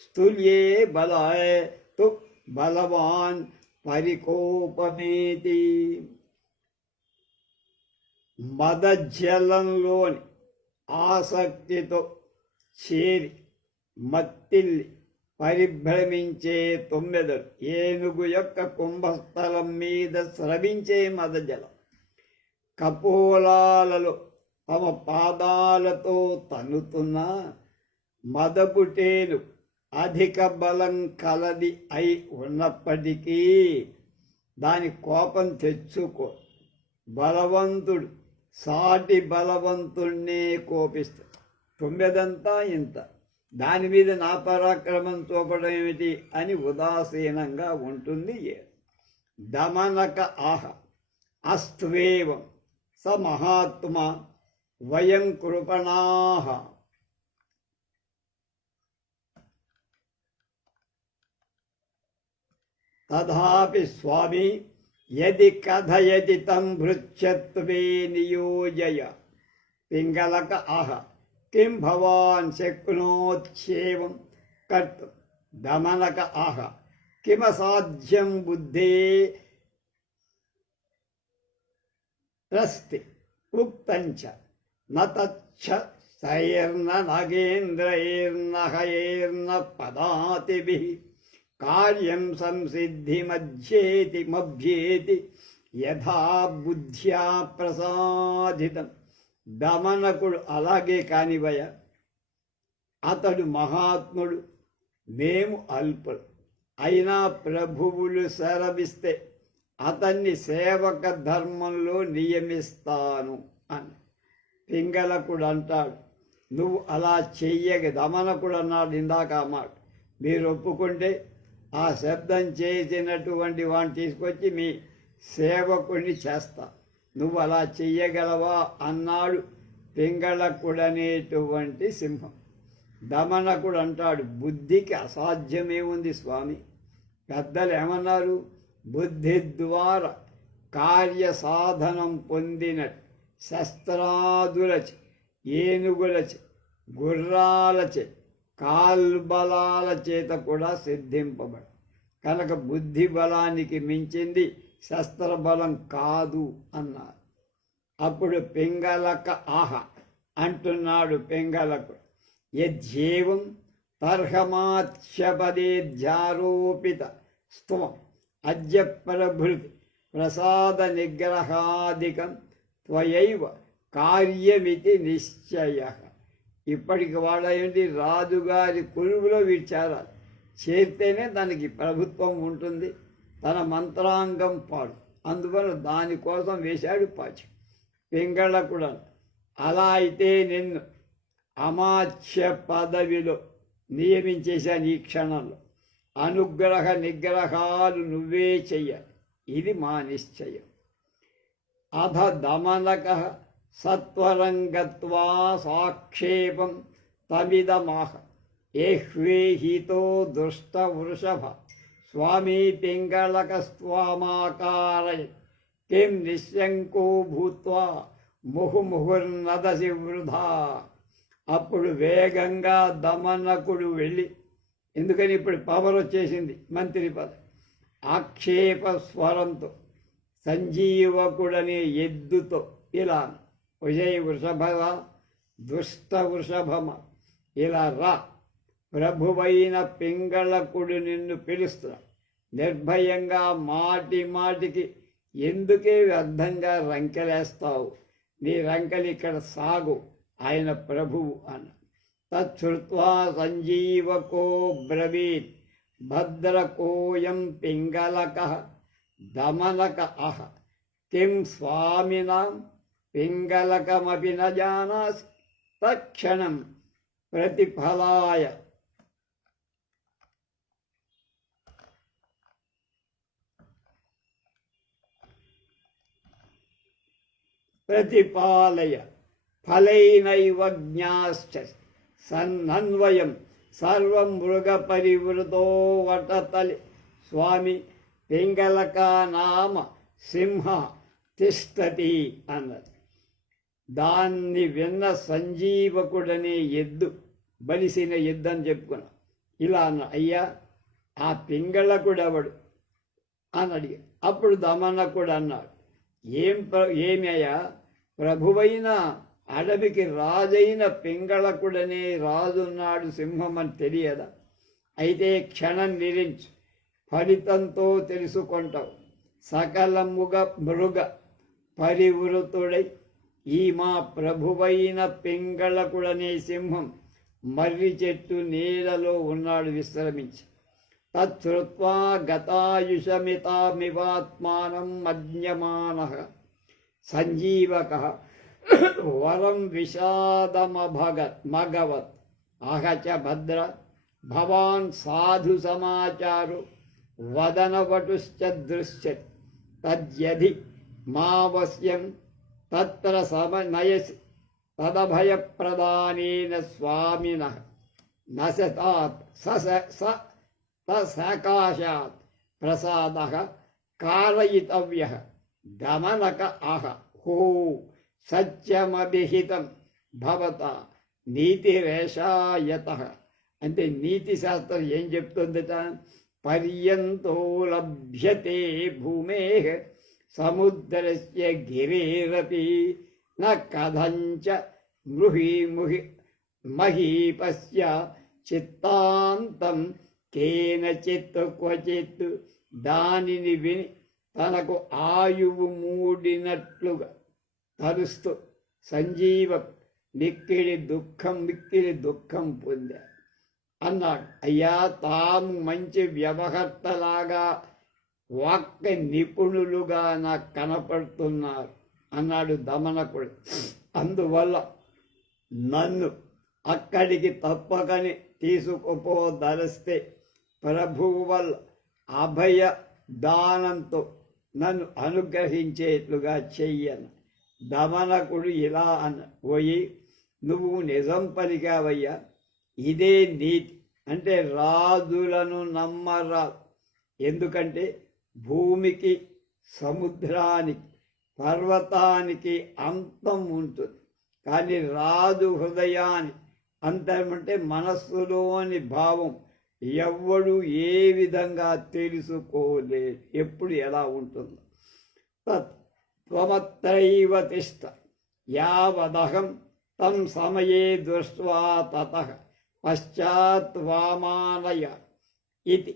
స్తుల్యే బలాయ తు బలవాన్ పరికోపమేతి. మదజలంలోని ఆసక్తితో చేరి మత్తిల్లి పరిభ్రమించే తొమ్మెదలు, ఏనుగు యొక్క కుంభస్థలం మీద స్రవించే మదజలం, కపోలాలలో తమ పాదాలతో తన్నుతున్న మదపుటేలు అధిక బలం కలది అయి ఉన్నప్పటికీ దాని కోపం తెచ్చుకో. బలవంతుడు సాటి బలవంతుణ్ణే కోపిస్తాడు. తొమ్మిదంతా ఇంత, దాని మీద నా పరాక్రమం చూపడం ఏమిటి అని ఉదాసీనంగా ఉంటుంది. దమనక ఆహ అస్త్వేవం స మహాత్మా వయం కృపణాః. తథాపి స్వామి యది కథయతి తం భృత్యత్వే నియోజయ. పింగళక ఆహ కిం భవాన్ శక్నోత్యేవం కర్తుం. దమనక ఆహ కిమసాధ్యం బుద్ధే రస్తి ఉక్తంచ నతచ్చ సైర్న నగేంద్రైర్న హయైర్న పదాతిభిః కార్యం సంసిద్ధిమధ్యేతి మభ్యేతి యథా బుద్ధ్యా ప్రసాదితం. దమనకుడు అలాగే కానివయ, అతడు మహాత్ముడు, మేము అల్పుడు. అయినా ప్రభువులు సెలవిస్తే అతన్ని సేవక ధర్మంలో నియమిస్తాను అని. పింగళకుడు అంటాడు, నువ్వు అలా చెయ్యగ. దమనకుడు అన్నాడు ఇందాక ఆ మాట, మీరు ఒప్పుకుంటే ఆ శబ్దం చేసినటువంటి వాడిని తీసుకొచ్చి మీ సేవకుడిని చేస్తా, నువ్వు అలా చెయ్యగలవా అన్నాడు పింగళకుడనేటువంటి సింహం. దమనకుడు అంటాడు, బుద్ధికి అసాధ్యమేముంది స్వామి. పెద్దలు ఏమన్నారు, బుద్ధి ద్వారా కార్యసాధనం పొందినట్టు శస్త్రాదులచే, ఏనుగులచే, గుర్రాలచే, కాల్బలాల చేత కూడా సిద్ధింపబడు. కనుక బుద్ధి బలానికి మించింది శస్త్రబలం కాదు అన్నారు. అప్పుడు పింగళక ఆహ అంటున్నాడు పింగళకుడు, యజ్జేవం తర్హమాత్యపదేధ్యారోపిత స్తవం అద్య ప్రభృతి ప్రసాద నిగ్రహాదికం త్వయైవ కార్యమితి నిశ్చయ. ఇప్పటికి వాళ్ళేంటి, రాజుగారి కొలువులో విచారాలు చేరితేనే దానికి ప్రభుత్వం ఉంటుంది, తన మంత్రాంగం పాడు. అందువల్ల దానికోసం వేశాడు పాచి. పింగళకుడు అలా అయితే నిన్ను అమాత్య పదవిలో నియమించేశాను. ఈ క్షణంలో అనుగ్రహ నిగ్రహాలు నువ్వే చెయ్యాలి, ఇది మా నిశ్చయం. అధ దమనక సత్వరం గత్వా సాక్షేపం తమిదమాహ ఏహ్వే హితో దుష్ట వృషభ స్వామీ పింగళక స్వామాకారయ కిం నిశంకో భూత్వా ముహుర్నదసి వృధా. అప్పుడు వేగంగా దమనకుడు వెళ్ళి, ఎందుకని ఇప్పుడు పవర్ వచ్చేసింది మంత్రి పదవి, ఆక్షేప స్వరంతో సంజీవకుడనే ఎద్దుతో ఇలా, విజయ వృషభవ దుష్ట వృషభమ ఇలా రా, ప్రభువైన పింగళకుడు నిన్ను పిలుస్తున్నా, నిర్భయంగా మాటి మాటికి ఎందుకే వ్యర్థంగా రంకెలేస్తావు, నీ రంకెలు ఇక్కడ సాగు, ఆయన ప్రభువు అన్న. తచ్చుత్వా సంజీవకో బ్రవీత్ భద్రకోయం పింగళక దమనక అహ కిం స్వామినాం పింగళకమపి న జానాసి తక్షణం ప్రతిఫలాయ ప్రతిపాలయ ఫలైనైవ జ్ఞాశ్చ సన్నన్వయం సర్వం మృగ పరివృతో వటతలి స్వామి పింగళక నామ సింహ తిష్టతి అన్నది. దాన్ని విన్న సంజీవకుడనే ఎద్దు, బలిసిన ఎద్దు అని చెప్పుకున్నాం. ఇలా అన్న, అయ్యా ఆ పింగళకుడెవడు అని అడిగా. అప్పుడు దమనకుడు అన్నాడు, ఏమి అయ్యా, ప్రభువైన అడవికి రాజైన పింగళకుడనే రాజున్నాడు, సింహం అని తెలియదా? అయితే క్షణం నిరించు, ఫలితంతో తెలుసుకుంటావు. సకలముగ మృగ పరివృతుడై ఈ మా ప్రభువైన పింగళకుడనే సింహం మర్రి చెట్టు నీడలో ఉన్నాడు విశ్రమించి. తచ్చుత్వా గతాయుషమితామివాత్మానం మజ్ఞమానః సంజీవక వరం విషాదమభగత్ అహచ భద్ర భవాన్ సాధు సమాచారు వదనవటుశ్చ దృశ్యతి తద్యధి మావస్యం తత్ర సమనయసి తదభయప్రదానేన స్వామినః నశతాత్ సకాశాత్ ప్రసాదః కారయితవ్యః దమనక ఆహ హో సత్యమభిహితం భవత నీతిరేషాయతః. అంటే నీతి శాస్త్రం ఏం చెప్తుందట, పర్యంతో లభ్యతే భూమేః సముద్రస్య గిరేరపి న కథంచ మహీపస్య చిత్తాంతం కేనచిత్ క్వచిత్. దానిని విని తనకు ఆయువు మూడినట్లుగా తరుస్తూ సంజీవ మిక్కిలి దుఃఖం పొందారు అన్నాడు. అయ్యా, తాము మంచి వ్యవహర్తలాగా వాక్య నిపుణులుగా నాకు కనపడుతున్నారు అన్నాడు దమనకుడు. అందువల్ల నన్ను అక్కడికి తప్పకని తీసుకుపోదలిస్తే ప్రభువు వల్ల అభయ దానంతో నన్ను అనుగ్రహించేట్లుగా చెయ్యను. దమనకుడు ఇలా అన్న, పోయి నువ్వు నిజం పలికావయ్యా, ఇదే నీతి. అంటే రాజులను నమ్మరాదు, ఎందుకంటే భూమికి సముద్రానికి పర్వతానికి అంతం ఉంటుంది, కానీ రాజు హృదయానికి అంతమంటే మనస్సులోని భావం ఎవ్వడు ఏ విధంగా తెలుసుకోలేదు ఎప్పుడు ఎలా ఉంటుందో. త్వమత్రైవ తిష్ట యావదహం తం సమయే దృష్ట్వా తతః పశ్చాత్ వామానయ ఇతి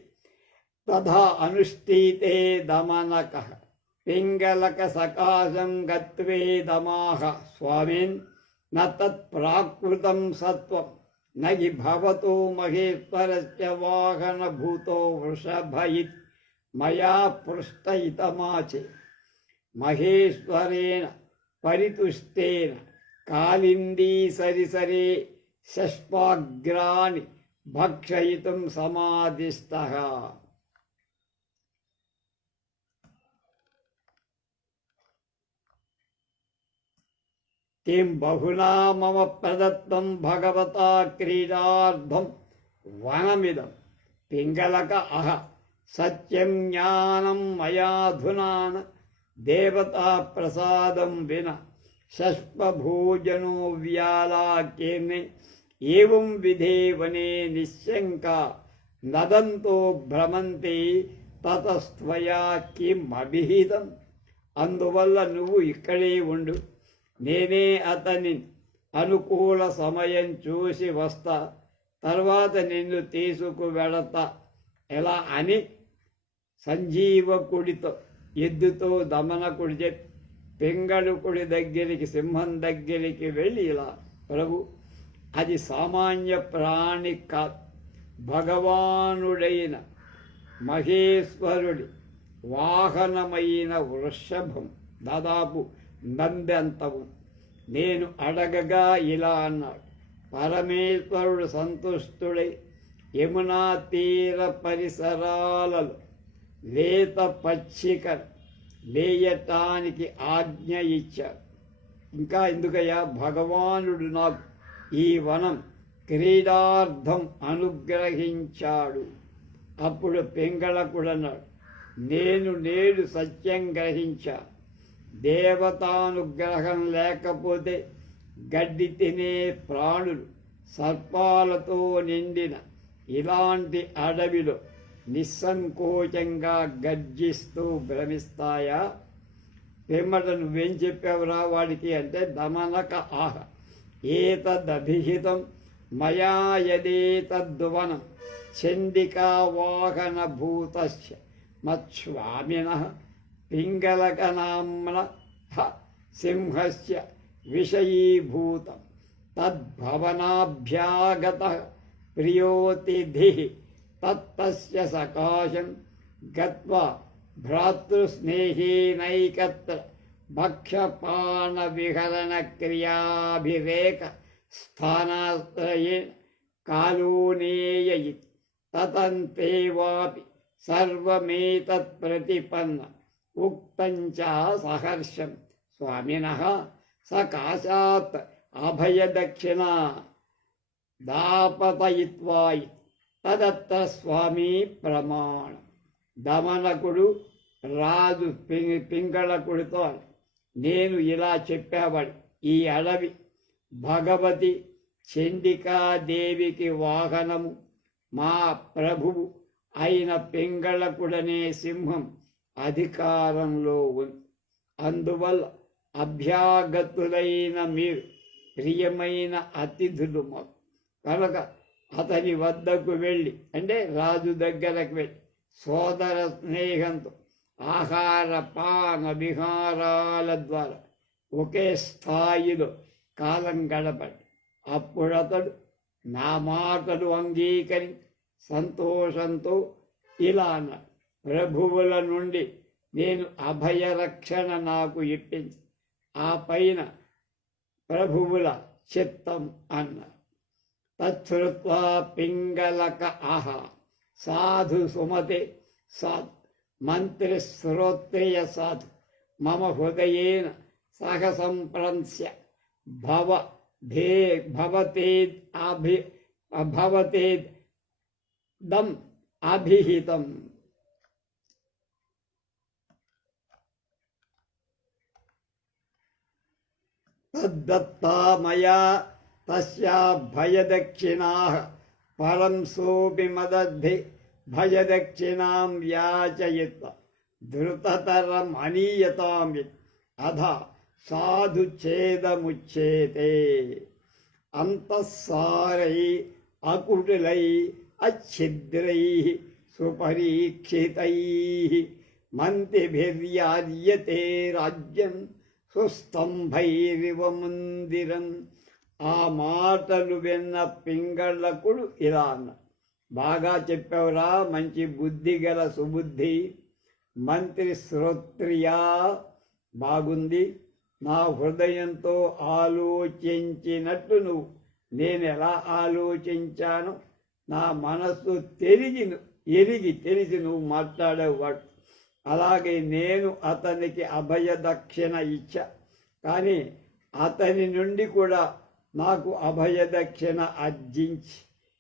తథా అనుష్ఠీతే దమనకః పింగళక సకాశం గత్వేదమాహ స్వామిన్ న తత్ ప్రాకృతం సత్వం నగి భవతో మహేశ్వరస్య వాహనభూతో వృషభ ఇతి మయా పృష్ట ఇతమాచే మహేశ్వరేణ పరితుష్టేన కాళిందీ సరిసరే షష్పాగ్రాని భక్షయితుం సమాదిష్టః. కిం బహునా మమ ప్రదత్తం భగవతా క్రీడార్థం వనమిదం పింగళక అహ సత్యం జ్ఞానం మయాధునాన దేవతా ప్రసాదం విన షష్పభోజనో వ్యాలాకేర్ణే ఏవం విధే వనే నిశ్శంకా నదంతో భ్రమంతి తతస్త్వయా కిం అభిహితం. అందువల్ల నువ్వు ఇక్కడే ఉండు, నేనే అతని అనుకూల సమయం చూసి వస్తా, తర్వాత నిన్ను తీసుకువెళతా ఎలా అని సంజీవకుడితో ఎద్దుతో దమనకుడి చెప్పి పింగళకుడి దగ్గరికి సింహం దగ్గరికి వెళ్ళి ఇలా, ప్రభు అది సామాన్య ప్రాణి కాదు, భగవానుడైన మహేశ్వరుడి వాహనమైన వృషభం, దాదాపు నందెంతవు. నేను అడగగా ఇలా అన్నాడు. పరమేశ్వరుడు సంతుష్టుడై యమునా తీర పరిసరాలలో లేత పచ్చిక లేయటానికి ఆజ్ఞ ఇచ్చాడు. ఇంకా ఎందుకయ్యా, భగవానుడు నాకు ఈ వనం క్రీడార్థం అనుగ్రహించాడు. అప్పుడు పింగళకుడన్నాడు, నేను నేడు సత్యం గ్రహించా, దేవతానుగ్రహం లేకపోతే గడ్డి తినే ప్రాణులు సర్పాలతో నిండిన ఇలాంటి అడవిలో నిస్సంకోచంగా గర్జిస్తూ భ్రమిస్తాయా? పిమ్మట నువ్వేం చెప్పావురా వాడికి అంటే, దమనక ఆహ ఏతదభిహితం మయా యదేతద్వనం చండికా వాహన భూతస్య మత్స్వామినః పింగళకనామ్న సింహస్య విషయీభూతం తద్భవనాభ్యాగతః ప్రియోతిథిః తత్తస్య సకాశం గత్వా భ్రాతృస్నేహేనైకత్ర భక్ష్యపాన విహరణ క్రియాభిరేక స్థానాశ్రయేణ కాలోనేయయిత్ తతంతేవాపి సర్వమేతత్ ప్రతిపన్న ఉక్తంచ సహర్షం స్వామినః సకాశాత్ అభయదక్షిణా దాపతయిత్వా తదత్ర స్వామి ప్రమాణం. దమనకుడు రాజు పింగళకుడితో, నేను ఇలా చెప్పేవాడు, ఈ అడవి భగవతి చండికాదేవికి వాహనము, మా ప్రభువు అయిన పింగళకుడనే సింహం అధికారంలో ఉంది. అందువల్ల అభ్యాగతులైన మీరు ప్రియమైన అతిథులు మాకు కనుక అతని వద్దకు వెళ్ళి, అంటే రాజు దగ్గరకు వెళ్ళి సోదర స్నేహంతో ఆహార పాన విహారాల ద్వారా ఒకే స్థాయిలో కాలం గడపండి. అప్పుడు అతడు నా మాటలు అంగీకరించి సంతోషంతో ఇలా అన్నాడు, ప్రభువుల నుండి నేను అభయరక్షణ నాకు ఇప్పించి ఆ పైన ప్రభువుల చిత్తం అన్నారు. తచ్చుత్వా పింగళక ఆహ సాధు సుమతే సాధు మంత్రి శ్రోత్రియ సాధు మమ హృదయేన సహ సంప్రంస్య భవతేద్ దం అభిహితం. తద్దత్తా మయా తస్యా భయదక్షిణాః పరం సోపి మదద్ధి భయదక్షిణాం యాచయిత్వ ధృతతరం అనీయతాం అధ సాధు ఛేదముచ్యేతే అంతఃసారై అకుటిలై అచ్ఛిద్రై సుపరీక్షితై మంత్రిభిర్యాజ్యతే రాజ్యం సుస్తంభైరివ మందిరం. ఆ మాటలు విన్న పింగళకుడు ఇలా అన్న, బాగా చెప్పావురా, మంచి బుద్ధి గల సుబుద్ధి, మంత్రి శ్రోత్రియా, బాగుంది. నా హృదయంతో ఆలోచించినట్టు నువ్వు, నేను ఎలా ఆలోచించాను, నా మనస్సు తెలిసి నువ్వు మాట్లాడేవాడు. అలాగే నేను అతనికి అభయదక్షిణ ఇచ్చా, కానీ అతని నుండి కూడా నాకు అభయదక్షిణ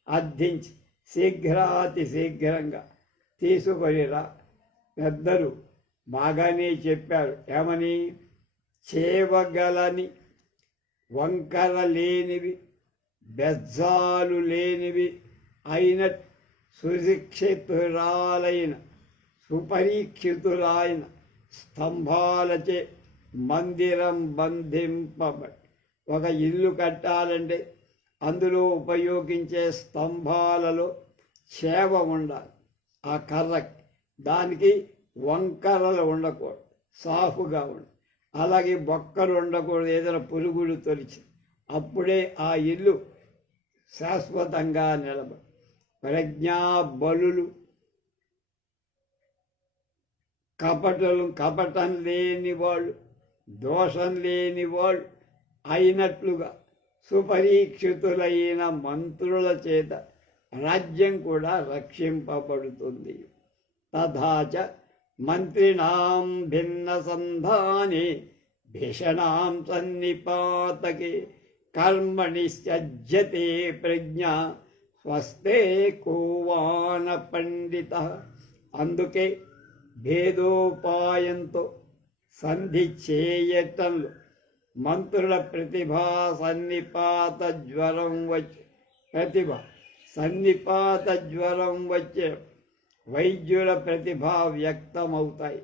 అర్థించి శీఘ్రాతి శీఘ్రంగా తీసుకొనిరా. పెద్దలు బాగానే చెప్పారు. ఏమని? చేవగలని, వంకర లేనివి, బెజ్జాలు లేనివి అయిన సుశిక్షితురాలైన సుపరీక్షితులైన స్తంభాలచే మందిరం బంధింపబడి, ఒక ఇల్లు కట్టాలంటే అందులో ఉపయోగించే స్తంభాలలో చేవ ఉండాలి. ఆ కర్రకి దానికి వంకరలు ఉండకూడదు, సాఫుగా ఉండాలి. అలాగే బొక్కలు ఉండకూడదు, ఏదైనా పురుగులు తొలిచి, అప్పుడే ఆ ఇల్లు శాశ్వతంగా నిలబడి. ప్రజ్ఞాబలులు, కపటం లేని వాళ్ళు, దోషం లేని వాళ్ళు అయినట్లుగా సుపరీక్షితులైన మంత్రుల చేత రాజ్యం కూడా రక్షింపబడుతుంది. తథాచ మంత్రిణాం భిన్న సంధానే భీషణాం సన్నిపాతకే కర్మణి సజ్జతే ప్రజ్ఞ స్వస్తే కోవాన పండిత. అందుకే భేదోపాయంతో సంధి చేయటంలో మంత్రుల ప్రతిభా సన్నిపాత జ్వరం వచ్చే వైద్యుల ప్రతిభ వ్యక్తమవుతాయి.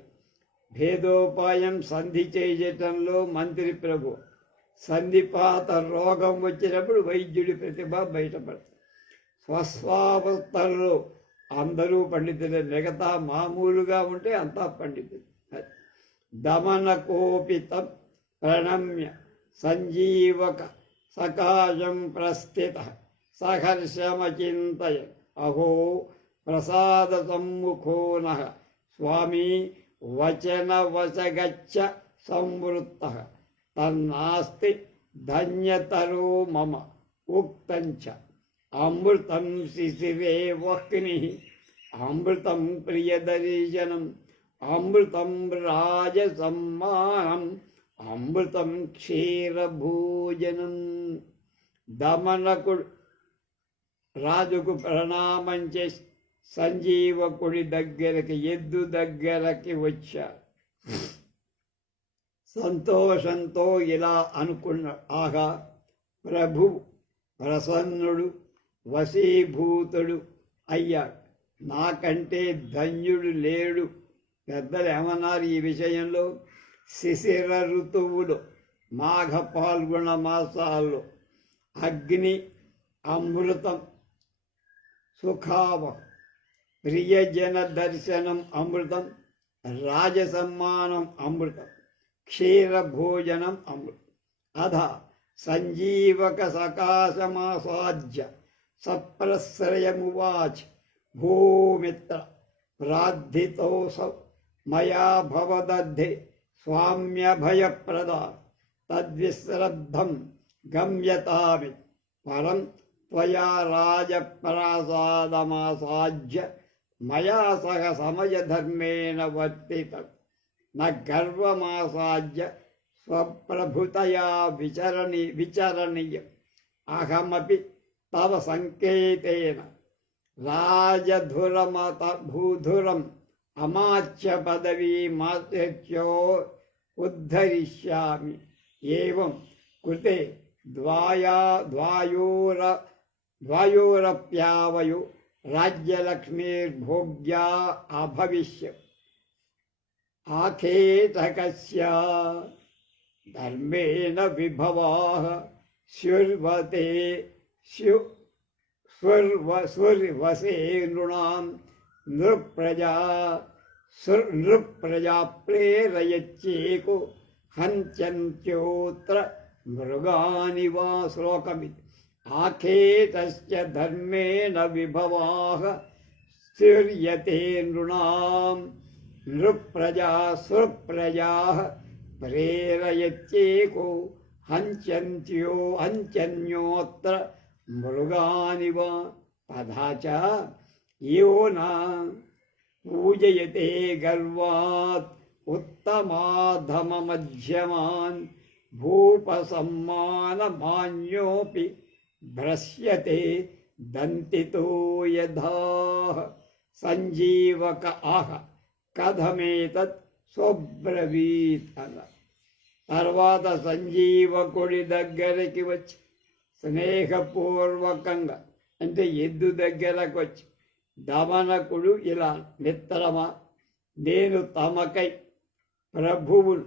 భేదోపాయం సంధి చేయటంలో మంత్రి ప్రభు, సంధిపాత రోగం వచ్చినప్పుడు వైద్యుడి ప్రతిభ బయటపడుతుంది. స్వస్వావస్థల్లో అందరూ పండితులే, మిగతా మామూలుగా ఉంటే అంతా పండితులు. దమనకోపితం ప్రణమ్య సంజీవక సకాశం ప్రస్థిత సహర్షమచింతయ అహో ప్రసాద సమ్ముఖో నః స్వామి వచనవశగచ్చ సంవృత్త తన్నాస్తి ధన్యతరో మమ ఉక్తంచ అమృతం శిశిరే వహ్ని అమృతం ప్రియదర్శనం అమృతం రాజసమ్మానం అమృతం క్షీరభోజనం. దమనకుడు రాజుకు ప్రణామం చేసి సంజీవకుడి దగ్గరికి, ఎద్దు దగ్గరకి వచ్చాడు. సంతోషంతో ఇలా అనుకున్న, ఆగా ప్రభు ప్రసన్నుడు, వశీభూతుడు అయ్యాడు, నాకంటే ధన్యుడు లేడు. పెద్దలు ఏమన్నారు ఈ విషయంలో? శిశిర ఋతువులో మాఘ పాల్గొన మాసాల్లో అగ్ని అమృతం, సుఖావ ప్రియజన దర్శనం అమృతం, రాజసమ్మానం అమృతం, క్షీరభోజనం అమృతం. అధ సంజీవక సకాశమాసాధ్య సప్రశ్రయమువాచ భూమిత్ర ప్రార్థితోసౌ మయా భవదద్ధే స్వామ్యభయప్రద తద్విశ్రద్ధం గమ్యతామి పరం త్వయా రాజప్రాసాదమాసాధ్య మయా సహ సమయధర్మేణ వర్తితం న గర్వమాసాధ్య స్వప్రభుతయా విచరణీయం అహమపి తవ సంకేతేన రాజధురమత భూధురం అమాచ్య పదవీమాత్యో ఉద్ధరిష్యామి. ఏవం కృతే ద్వయోరప్యావయో రాజ్యలక్ష్మీర్భోగ్యా అభవిష్య ఆఖేటకస్య ధర్మేణ విభవాః స్యుర్వతే స్వర్వసే నృణాం నృప్రజా ప్రేరయచ్చేకో హంత్యంత్యోత్ర మృగాని వా శ్లోకమితి ఆఖేతస్య ధర్మేణ విభవాః స్థిర్యతే నృణాం నృప్రజా సుప్రజాః ప్రేరయచ్చేకో హంత్యన్యోత్ర మృగాని వా తథా చ యో న పూజయతే గర్వాత్ ఉత్తమాధమమధ్యమాన్ భూపసమ్మానమాన్యోపి భ్రశ్యతే దంతితో యథా సంజీవక ఆహ కథమేతత్ స్వబ్రవీత్ అన్న. తర్వాత సంజీవకుడి దగ్గరికి వచ్చి స్నేహపూర్వకంగా అంటే ఎద్దు దగ్గరకు వచ్చి దమనకుడు ఇలా, మిత్రమా, నేను తమకై ప్రభువును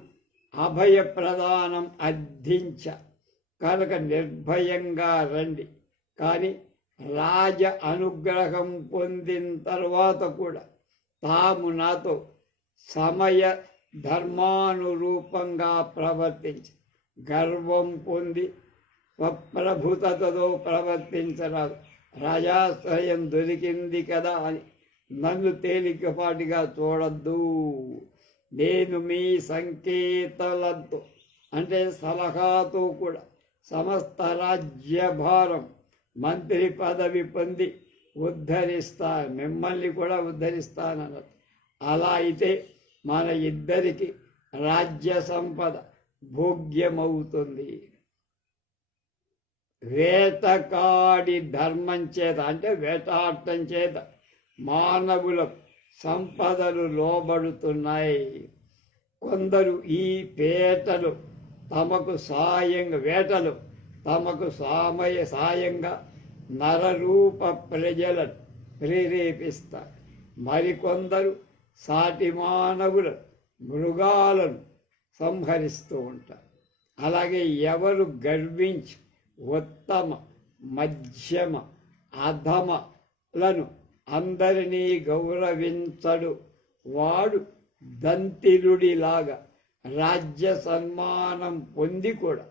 అభయప్రదానం అర్థించ కనుక నిర్భయంగా రండి. కానీ రాజ అనుగ్రహం పొందిన తర్వాత కూడా తాము నాతో సమయ ధర్మానురూపంగా ప్రవర్తించి గర్వం పొంది స్వప్రభుతతో ప్రవర్తించరాదు. రాజాశ్రయం దొరికింది కదా అని నన్ను తేలికపాటిగా చూడద్దు. నేను మీ సంకేతాలతో అంటే సలహాతో కూడా సమస్త రాజ్యభారం మంత్రి పదవి పొంది ఉద్ధరిస్తా, మిమ్మల్ని కూడా ఉద్ధరిస్తానన్నది. అలా అయితే మన ఇద్దరికి రాజ్య సంపద భోగ్యమవుతుంది. వేటకాడి ధర్మం చేత అంటే వేటాడటం చేత మానవుల సంపదలు లోబడుతున్నాయి. కొందరు ఈ వేటలు తమకు సాయంగా నరరూప ప్రజలను ప్రేరేపిస్తారు. మరికొందరు సాటి మానవుల మృగాలను సంహరిస్తూ ఉంటారు. అలాగే ఎవరు గర్వించి ఉత్తమ మధ్యమ అధమలను అందరినీ గౌరవించడు వాడు దంతిలుడిలాగా రాజ్య సన్మానం పొంది కూడా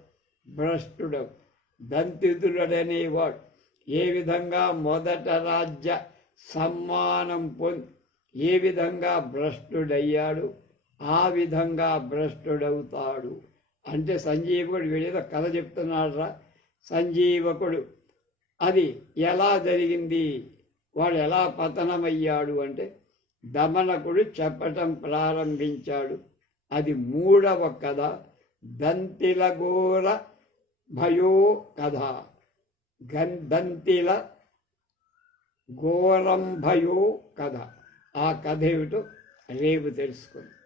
భ్రష్టుడవు. దంతితుడనేవాడు ఏ విధంగా మొదట రాజ్య సన్మానం పొంది ఏ విధంగా భ్రష్టుడయ్యాడు ఆ విధంగా భ్రష్టుడవుతాడు. అంటే సంజీవకుడు వీడితో కథ చెప్తున్నాడు రా. సంజీవకుడు అది ఎలా జరిగింది, వాడు ఎలా పతనమయ్యాడు అంటే దమనకుడు చెప్పటం ప్రారంభించాడు. అది 3వ కథ, దంతిలఘోర భయో కథ. దంతిల ఘోరం భయో కథ. ఆ కథ ఏమిటో రేపు తెలుసుకుందాం.